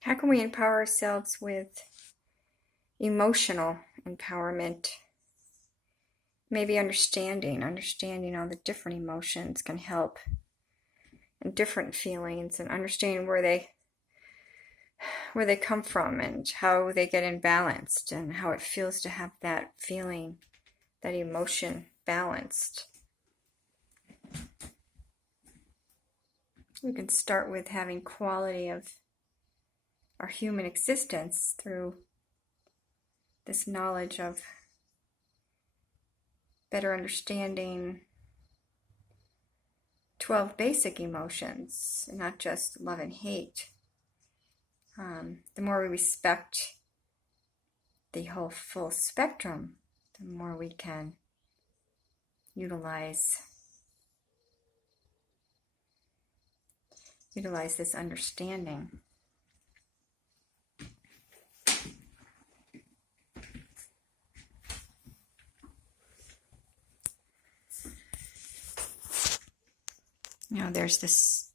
How can we empower ourselves with emotional empowerment? Maybe understanding all the different emotions can help, and different feelings, and understanding where they come from and how they get imbalanced and how it feels to have that feeling, that emotion balanced. We can start with having quality of our human existence through this knowledge of better understanding 12 basic emotions, not just love and hate. The more we respect the whole full spectrum, the more we can utilize this understanding. You know, there's this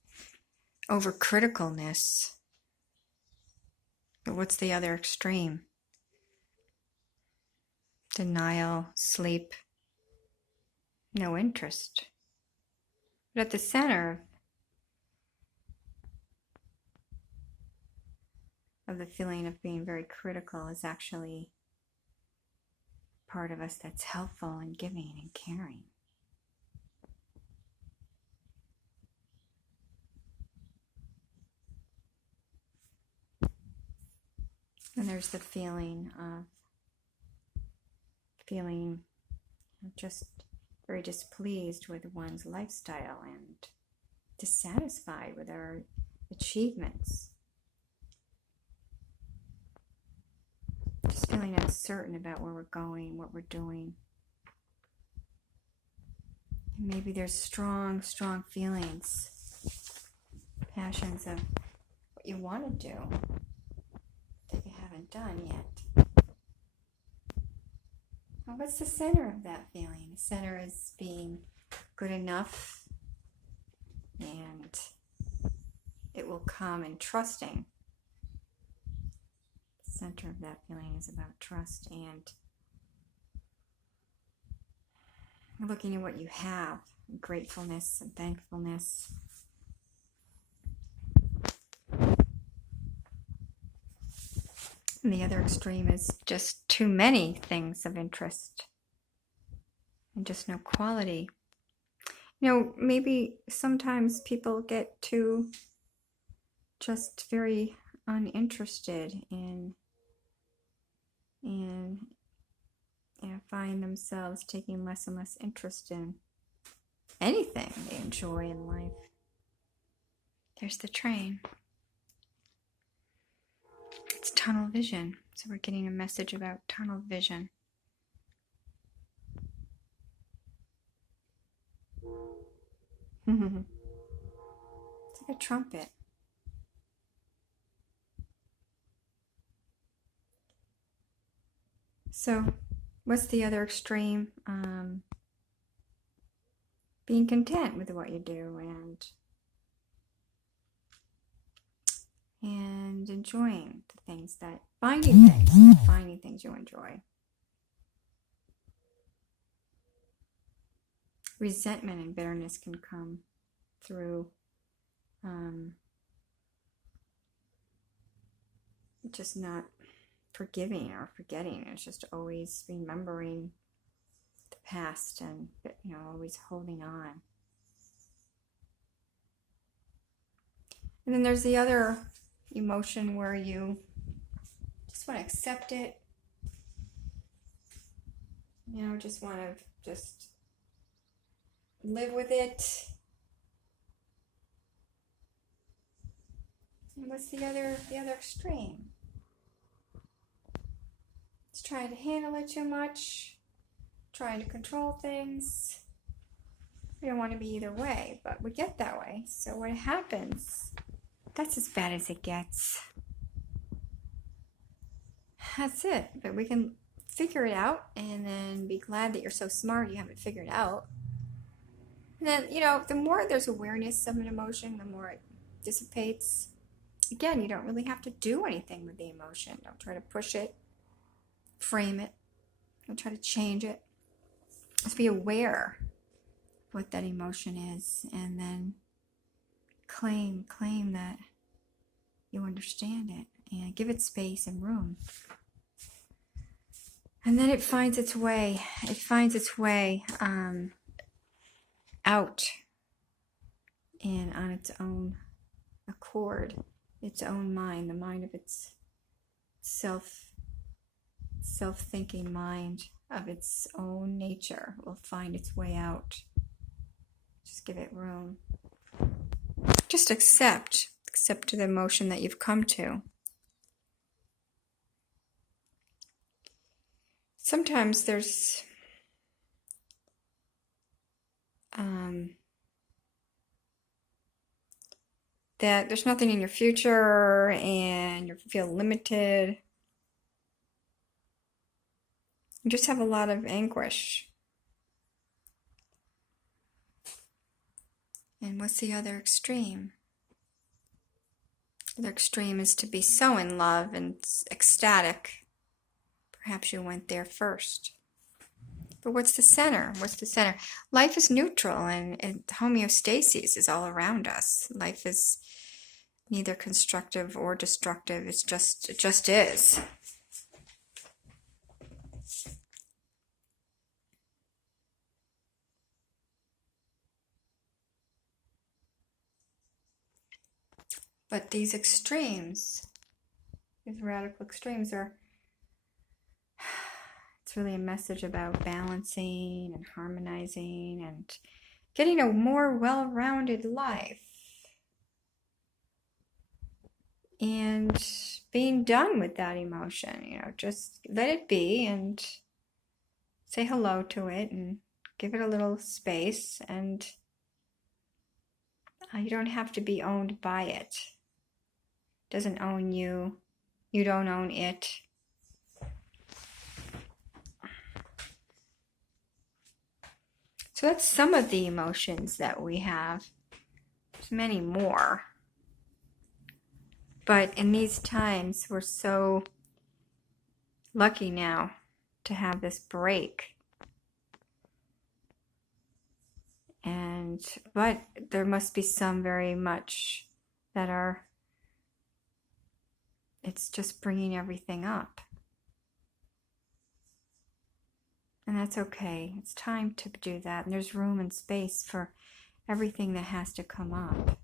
overcriticalness. But what's the other extreme? Denial, sleep, no interest. But at the center of the feeling of being very critical is actually part of us that's helpful and giving and caring. And there's the feeling just very displeased with one's lifestyle and dissatisfied with our achievements. Just feeling uncertain about where we're going, what we're doing. And maybe there's strong feelings, passions of what you want to do that you haven't done yet. Well, what's the center of that feeling? The center is being good enough, and it will come, and trusting. The center of that feeling is about trust and looking at what you have, gratefulness and thankfulness. And the other extreme is just too many things of interest and just no quality. You know, maybe sometimes people get too just very uninterested in find themselves taking less and less interest in anything they enjoy in life. There's the train. It's tunnel vision. So we're getting a message about tunnel vision. It's like a trumpet. So what's the other extreme? Being content with what you do and enjoying the things finding things you enjoy. Resentment and bitterness can come through just not forgiving or forgetting. It's just always remembering the past and, always holding on. And then there's the other emotion where you just want to accept it. Just want to just live with it. And what's the other extreme? It's trying to handle it too much, trying to control things. We don't want to be either way, but we get that way. So what happens? That's as bad as it gets. That's it. But we can figure it out and then be glad that you're so smart you have it figured out. And then, the more there's awareness of an emotion, the more it dissipates. Again, you don't really have to do anything with the emotion. Don't try to push it, frame it, don't try to change it. Just be aware of what that emotion is, and then claim that you understand it, and give it space and room. And then it finds its way. It finds its way out and on its own accord, its own mind, the mind of its self-thinking mind of its own nature will find its way out. Just give it room. Just accept the emotion that you've come to. Sometimes there's that there's nothing in your future and you feel limited. You just have a lot of anguish. And what's the other extreme? The other extreme is to be so in love and ecstatic. Perhaps you went there first. But what's the center? What's the center? Life is neutral, and homeostasis is all around us. Life is neither constructive or destructive. It just is. But these extremes, these radical extremes it's really a message about balancing and harmonizing and getting a more well-rounded life. And being done with that emotion, just let it be and say hello to it and give it a little space, and you don't have to be owned by it. It doesn't own you. You don't own it. So that's some of the emotions that we have. There's many more. But in these times, we're so lucky now to have this break. But there must be some very much that it's just bringing everything up. And that's okay. It's time to do that. And there's room and space for everything that has to come up.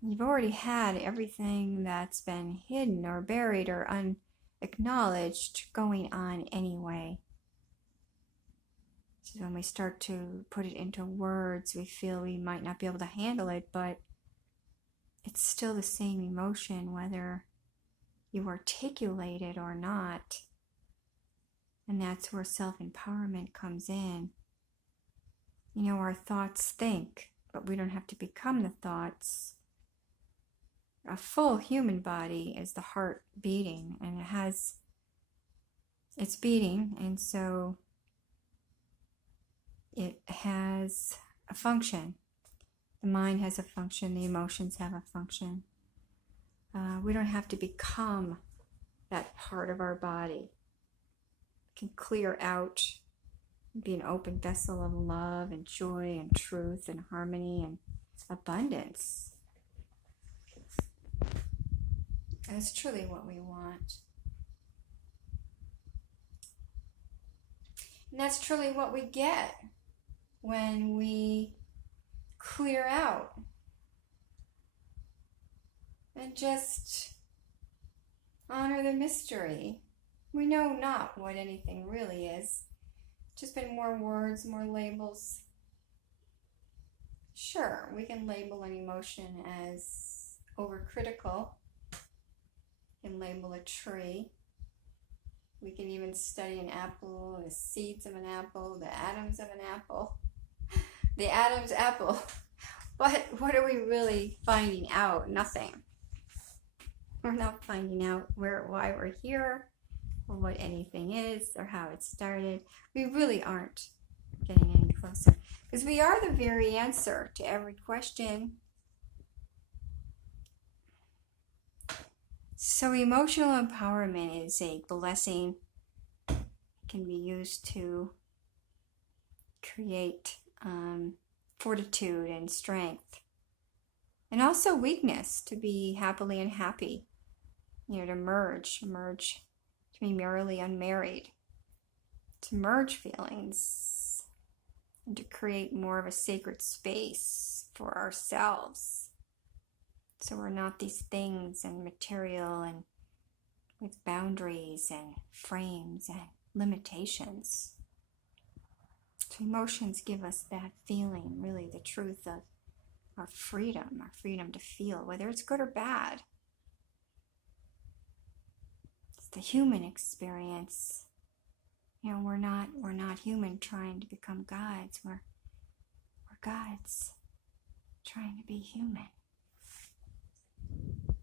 You've already had everything that's been hidden or buried or unacknowledged going on anyway. So when we start to put it into words, we feel we might not be able to handle it, but it's still the same emotion whether you articulate it or not. And that's where self-empowerment comes in. Our thoughts think, but we don't have to become the thoughts. A full human body is the heart beating, and it's beating, and so it has a function. The mind has a function, the emotions have a function. We don't have to become that part of our body. We can clear out, be an open vessel of love and joy and truth and harmony and abundance. And it's truly what we want. And that's truly what we get when we clear out and just honor the mystery. We know not what anything really is. Just been more words, more labels. Sure, we can label an emotion as overcritical. We can label a tree. We can even study an apple, the seeds of an apple, the atoms of an apple, the Adam's apple. But what are we really finding out? Nothing. We're not finding out why we're here, or what anything is, or how it started. We really aren't getting any closer, because we are the very answer to every question. So emotional empowerment is a blessing. It can be used to create fortitude and strength, and also weakness, to be happily unhappy, to merge, to be merrily unmarried, to merge feelings, and to create more of a sacred space for ourselves. So we're not these things and material and with boundaries and frames and limitations. So emotions give us that feeling, really the truth of our freedom to feel, whether it's good or bad. It's the human experience. We're not human trying to become gods. We're gods trying to be human.